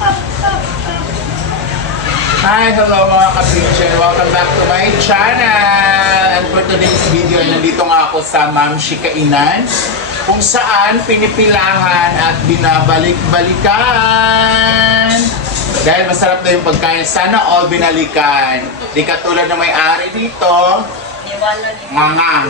Hi, hello mga ka-Pichen. Welcome back to my channel. And for today's video, nandito nga ako sa Ma'am Shi Kainan, kung saan pinipilahan at binabalik-balikan. Dahil masarap na yung pagkain, sana all binalikan. Di katulad ng may-ari dito, mga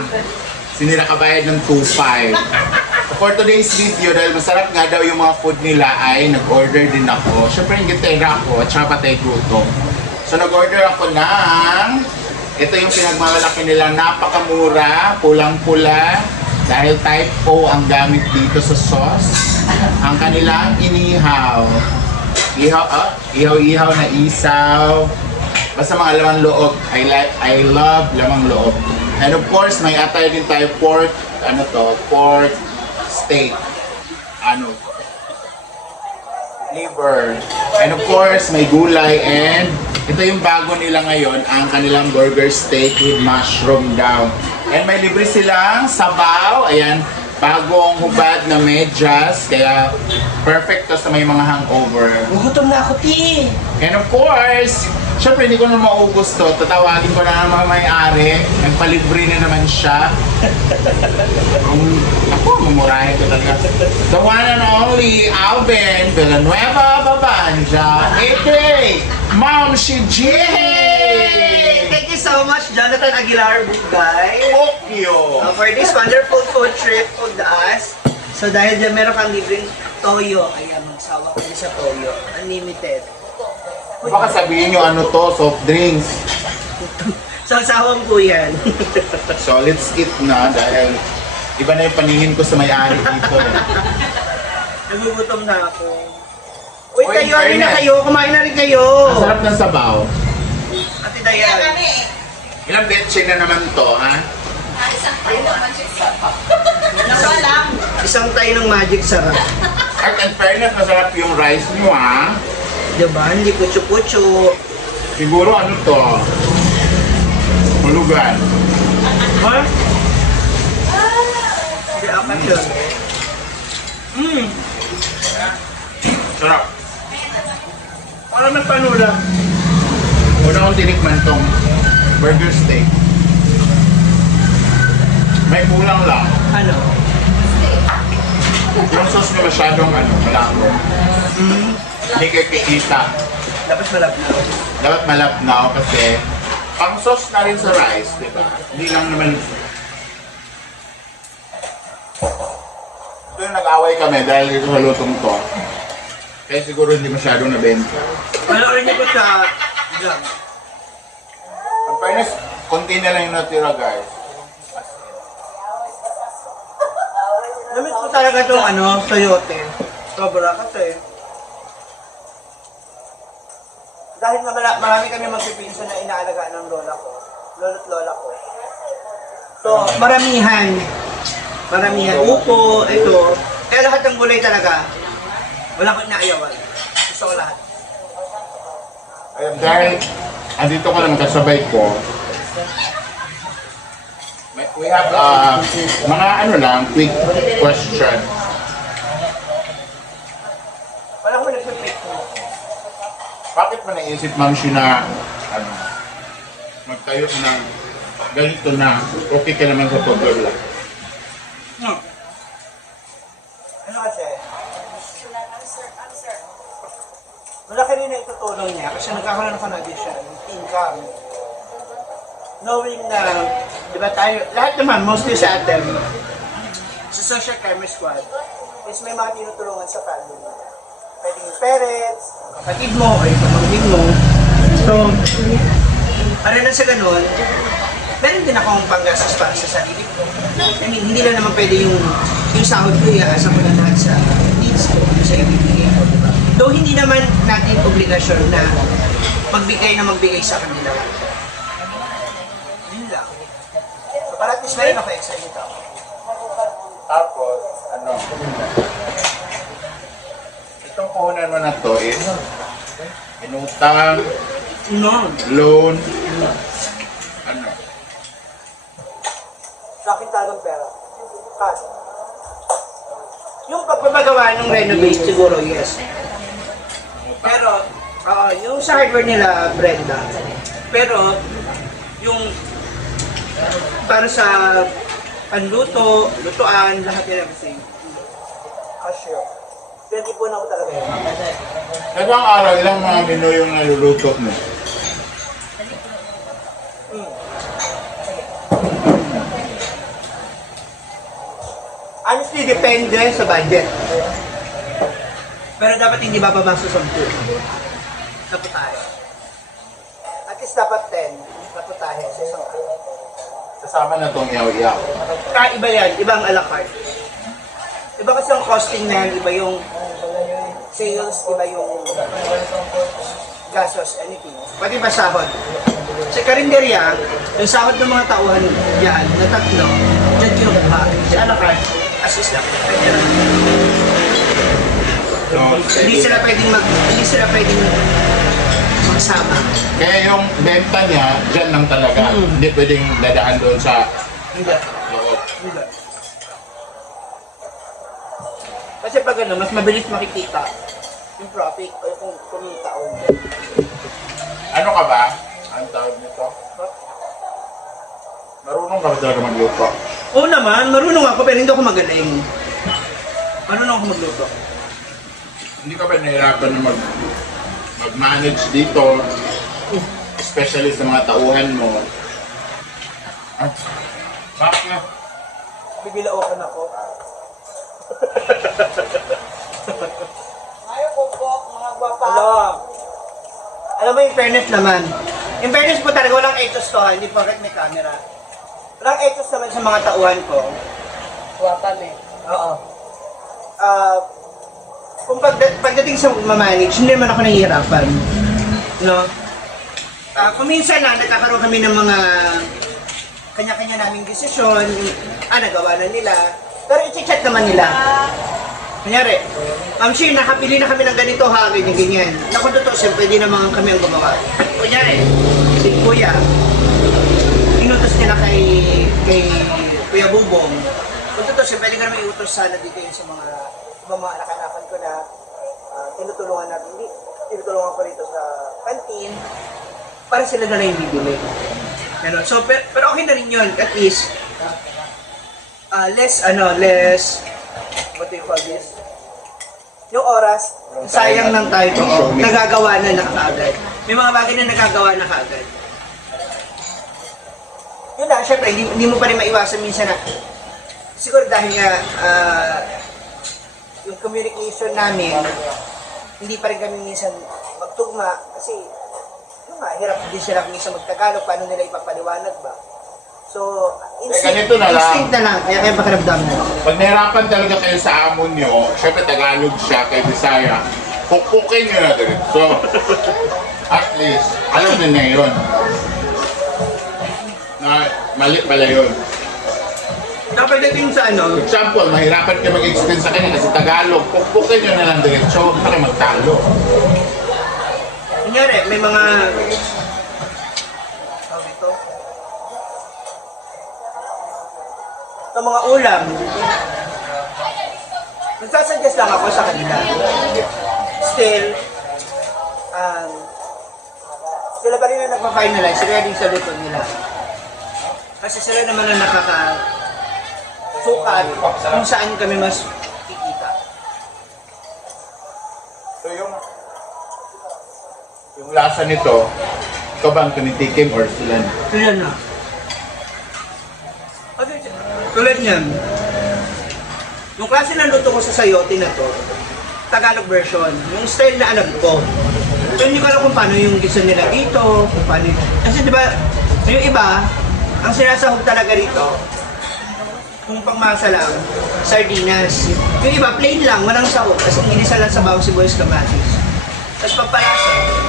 sinira kabayad ng 2.5. For today's video, dahil masarap nga daw yung mga food nila, ay nag-order din ako. Siyempre, yung gitera ako at saka patay gutom. So, nag-order ako ng ito yung pinagmamalaki nilang napakamura, pulang-pula. Dahil type O ang gamit dito sa sauce. Ang kanilang inihaw. Ihaw-ihaw na isaw. Basta mga lamang loob. I love lamang loob. And of course, may atay din tayo pork, pork steak, liver. And of course, may gulay and ito yung bago nila ngayon, ang kanilang burger steak with mushroom daw. And may libre silang sabaw, ayan, bagong hubad na medyas, kaya perfect to sa may mga hangover. Gutom na ako, Ti! And of course, syempre hindi ko na maubos to. Tatawagin ko na ang mga may-ari. Nagpalibre na naman siya. Ako, mamurahin ko talaga. The one and only Alvin Villanueva Babanja, a.k.a. Ma'am Shi G! Thank you so much, Jonathan Aguilar Bugay, Okyo! for this wonderful food trip with us. So dahil dyan meron kang libreng toyo, ayan, magsawa ko din sa toyo. Unlimited. Baka sabihin nyo soft drinks. So sawang po yan. So let's eat na dahil iba na yung paningin ko sa may-ari dito. Nagugutom na ako. Uy, Uy, kayo, ano na fairness. kayo? Kumain na rin kayo. Ang sarap ng sabaw. Ate Dayan. Ilang betche na naman to, ha? Isang tayo ng magic sarap. At in fairness, masarap yung rice nyo, ha? Diba? Hindi kutsu-kutsu. Siguro ano to? Hulugan. Ha? Hindi, apat yun. Sarap. Parang nagpanula. Una kong tinikman tong burger steak. May kulang lang. Ano? Yung sauce na masyadong malabo. Hindi kayo kikita. Dapat malabnaw. Dapat malabnaw kasi pang sauce na rin sa rice, di ba? Hindi lang naman. Ito yung nag-away kami dahil dito sa lutong to. Kaya siguro hindi masyadong nabenta. Panoorin niyo po sa vlog. Ang fairness, konti na lang yung natira, guys. Namit ko talaga itong Toyote. Sobra kasi. Dahil marami kami magpipinsan na inaalagaan ng lola ko. Lolo't lola ko. So, maramihan. Maramihan. Upo, ito. Kaya lahat ng gulay talaga, wala ko inaayawan. Gusto ko lahat. Ayun, dahil andito ka lang kasabay ko, we have mga quick question. Wala ko nagpipik mo. Bakit mo naisip, Ma'am Shi, na magtayo ng ganito na okay ka naman sa pag-vlog? Ano kasi? Malaki rin na itutulong niya kasi nagkakaroon ako ng addition, income. Knowing na, di ba tayo, lahat naman, mostly sa atin, sa social care squad, is may mga tinutulungan sa family. Pwedeng yung parents, kapatid mo, o yung pamangkin mo. So, para na sa ganun, meron din akong panggastos para sa sarili ko. I mean, hindi lang naman pwede yung sahod ko, iaasa ko na lahat sa needs ko, sa ibibigay ko, di ba? Though hindi naman natin obligasyon na magbigay sa kanila. Yun lang. So, para at least meron ako extra dito. Tapos, itong puhunan mo na to is inutang, No. loan, Sa akin talagang pera. Cash. Yung pagpapagawa ng renovate, siguro, yes. Pero, yung sa hardware nila, Brenda. Pero, yung para sa panluto, lutuan, lahat nila everything. Cashier. 20 po na ako talaga yun. Ilang araw, ilang mga menu yung naluluto mo? Honestly, depende sa budget. Pero dapat hindi bababa sa 10. Dapat tayo. At least dapat 10. Dapat tayo sa isang araw. Kasama na itong yaw-yaw. Iba yan. Ibang a la carte. Iba kasi ang costing na yan. Iba yung sales. Iba yung gastos. Anything. Pati ba sahod? Sa karinderya, yung sahod ng mga tauhan yan, na tatlo, dyan kinukuha. Sa a la carte, assist lang. No, Hindi sila pwedeng magsama. kaya yung benta niya, dyan lang talaga. Hindi pwedeng dadaan doon sa Hindi. loob. Hindi. Kasi pag ano, mas mabilis makikita yung profit o kung kumita o hindi. Ano ka ba? Ang tawag nito? Marunong ka ba talaga magluto? Oo naman, marunong ako pero hindi ako magaling. Marunong ako magluto. Hindi ka ba nahirapan na mag-manage dito? Especially sa mga tauhan mo. Ah, bakit? Bibilaukan ako. Ayaw ko po, mga gwapa. Alam mo yung fairness naman. Yung fairness po talaga walang ethos to ha, hindi porket may camera. Walang ethos naman sa mga tauhan ko. Gwapa me. Oo. Kung pagdating sa mamanage, hindi naman ako nahihirapan. No? Kung minsan na nagkakaroon kami ng mga kanya-kanya naming desisyon, nagawa na nila, pero i-chat naman nila. Kunyari, Shir, nakapili na kami ng ganito ha, ganyan. Naku, totoo, siyempre, di naman kami ang gumawa. Kunyari, si Kuya, inutos nila kay Kuya Bubong. Kung totoo, siyempre, di ka naman iutos sana dito yun sa mga anak-anakan ko na tinutulungan ko rito sa canteen para sila na lang yung bibili. Ganon. So, pero okay na rin yun, at least, less, what do you call this? Yung oras, sayang ng tayo to, nagagawa na kaagad. May mga bagay na nagagawa na kaagad. Yun lang, syempre, hindi mo pa rin maiwasan minsan na, siguro dahil nga, yung communication namin, hindi pa rin kami minsan magtugma kasi yung hirap din sila minsan magtagalog, paano nila ipapaliwanag ba? So, ganito na lang. instinct na lang, kaya pakiramdam mo. Pag nahirapan talaga kayo sa amo nyo, syempre Tagalog siya kay Bisaya, pukpukin nyo na din. So, at least, alam na yun. Na mali pala yun. Kapag dating sa For example, mahirapan kayo mag-explain sa kanya kasi Tagalog, pukpukin nyo na lang din. So, huwag na kayo magtalo. kunyari, may mga, sa mga ulam, nagsasuggest lang ako sa kanila. Still, sila pa rin na nagpa-finalize, sila rin sa luto nila. Kasi sila naman ang nakakasukat kung saan kami mas kikita. So, yung lasa nito, ikaw ba ang tinitikim or sila na? Sila na. Okay, tulad niyan, yung klase ng luto ko sa sayote na to, Tagalog version, yung style na alam ko. So hindi ko alam kung paano yung gisa nila dito, kung paano yung... Kasi di ba, yung iba, ang sinasahog talaga rito, kung pangmasa lang, sardinas. Yung iba, plain lang, walang sahog, kasi inisa lang sa bawang sibuyas kamatis. Tapos pagpalasa.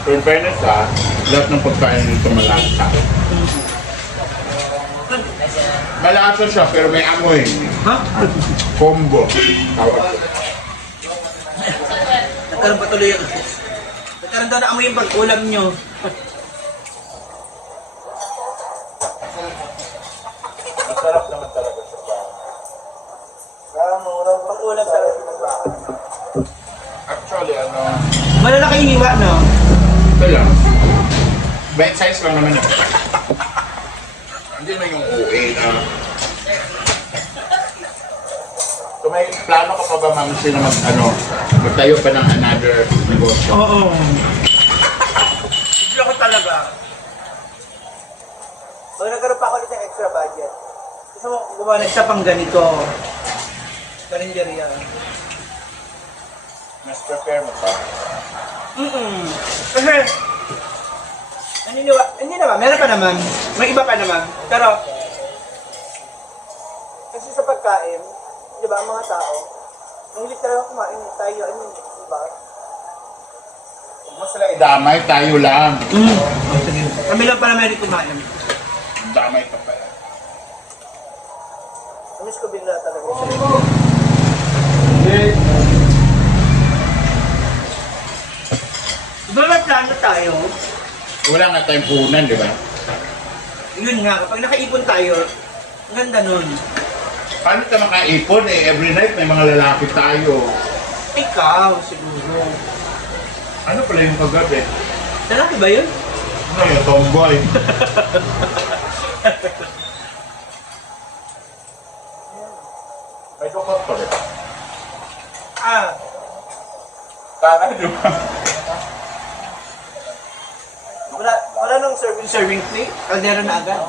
So, in fairness lahat ng pagkain nito malasa. Malasa siya pero may amoy. Ha? Combo. Tawag. Nagkaroon pa tuloy yung... Nagkaroon daw na amoy yung pag-ulam nyo. Masarap naman talaga siya. Kaya mura ba? iniwa, no? Ito lang. Bite size lang naman yun. Hindi na yung OA na... Kung may plano ka pa ba, ma'am, sila magtayo pa ng another negosyo? Oo. Hindi ako talaga. Pag nagkaroon pa ako ulit ng extra budget, gusto mo gumawa ng isa pang ganito. Karinderya. Mas prepare mo pa. Kasi, hindi naman, meron pa naman. May iba pa naman. Pero, kasi sa pagkain, di ba, ang mga tao, mahilig talaga kumain, tayo, diba? Huwag mo sila idamay, tayo lang. Kami lang pala mahilig kumain. Damay ka pala. Namiss ko bigla talaga siya. Diba may plano tayo? Wala nga tayong puhunan, di ba? Yun nga, kapag nakaipon tayo, ang ganda nun. Paano ka makaipon eh? Every night may mga lalaki tayo. Ikaw, siguro. Ano pala yung kagabi? Lalaki ba yun? Ano yung tomboy? May dukot pa rin. Ah, Tara, di ba? wala nang serving plate. Kaldero na agad.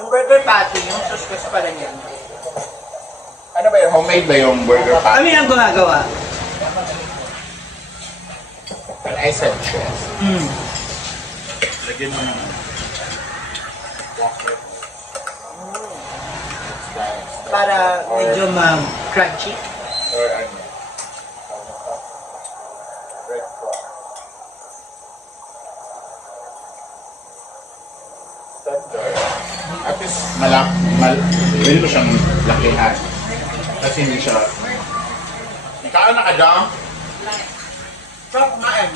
Yung burger patty, yung sauce pa lang yan. Ano ba yung homemade ba yung burger patty? Kami ang gumagawa. But I said chef. Lagyan mo ng waffle. Para medyo crunchy. Or ano? Bread crumb. Tender. At least pwede mo siyang lakihan. Kasi hindi siya... Ikaw na ka daw? So, kumain.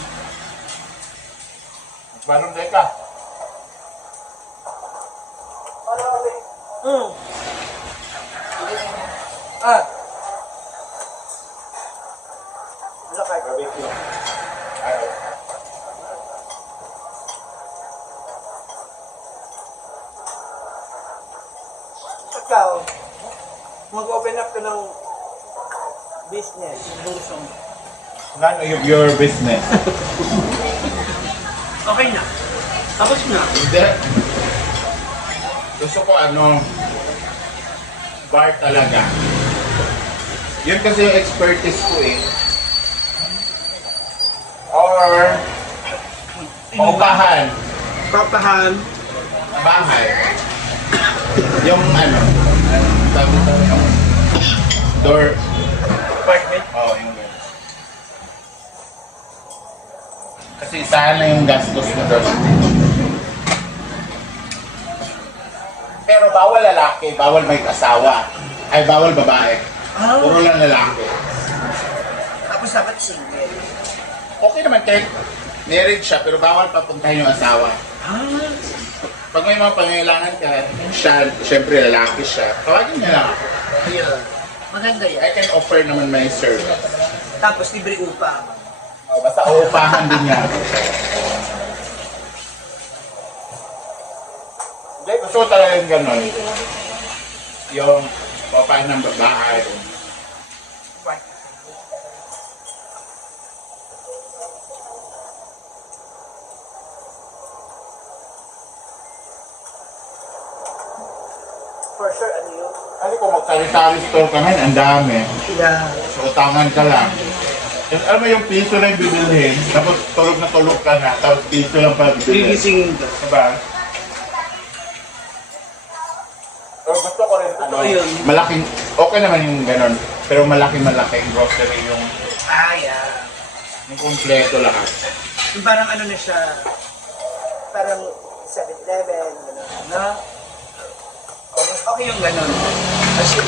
Balong day ka. Ah. Lakay. Barbecue. Ayaw. Ikaw, mag-open up ka ng business. Ano gusto mo? None of your business. Okay na. Tapos na. Hindi. Gusto ko bar talaga. Yun kasi yung expertise ko eh. Or, paupahan Papahan. na bahay. Yung sabi ko, door. Apartment. Oo, yung ganun. Kasi sana yung gastos mo doon. Pero bawal lalaki, bawal may asawa. Ay, bawal babae. Ah. Puro lang lalaki. Tapos dapat single. Okay naman kahit married siya, pero bawal papuntahin yung asawa. Ah. Pag may mga pangailangan ka, syempre lalaki siya, tawagin niya lang ako. Ayun. Maganda yan. I can offer naman my service. Tapos libre upa. Oh, basta uupahan din niya. Hindi, gusto ko talaga yung gano'n. Yung paupahan ng babae. For sure, ano yun? Kasi kung mag-sari-sari store ka ngayon, ang dami. Yeah. So, utangan ka lang. Yung, alam mo yung piso lang yung bibilhin, tapos tulog na tulog ka na, tapos piso lang pa bibilhin. Gigisingin ka. Diba? Pero gusto ko rin, Totoo yun. malaking, okay naman yung gano'n, pero malaking grocery yung, Ah, yeah. yung kompleto lahat. Yung parang ano na siya, parang 7-Eleven, gano'n, no? Okay yung gano'n.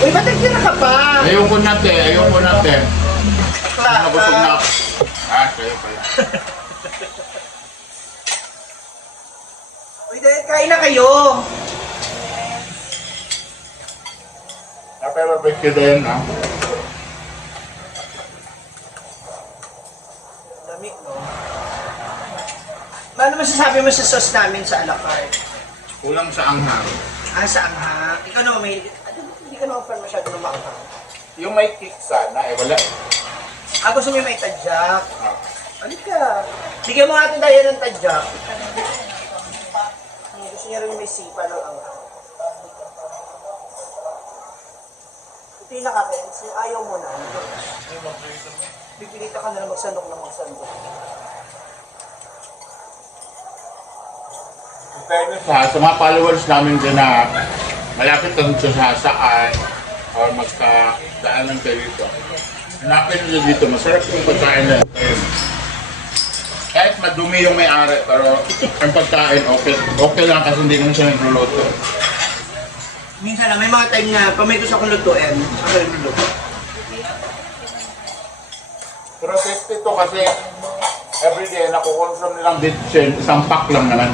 Uy, ba't nagtira ka pa? Ayoko natin. Bakla Nabusog na ka. ako. Ah, kayo pala. Uy, dahil kain na kayo. Dapat may barbecue din, no? Lamig, no? Ano masasabi mo sa sauce namin sa a la carte? Kulang sa anghang. Ah, sa anghang. Ikaw naman may... Hindi ka naman pa masyado ng maanghang. Yung may kick sana, eh wala. Ah, gusto niyo may tadyak? Ah. Ano ka? Bigyan mo natin tayo ng tadyak. Gusto niya rin may sipa ng anghang. Ito yung nakakain. Ayaw mo na. Pipilita ka na lang magsandok ng magsandok. Fairness ha, sa mga followers namin dyan na malapit kami sa sasaan or magkadaanan kayo dito. Hanapin nyo dito, masarap yung pagkain na yun. Kahit madumi yung may-ari, pero ang pagkain okay lang kasi hindi naman siya nagluluto. Minsan lang, may mga time na pag may gusto akong lutuin, ako yung luluto. Pero safety to kasi everyday nakukonsume nilang bitchin, isang pack lang naman.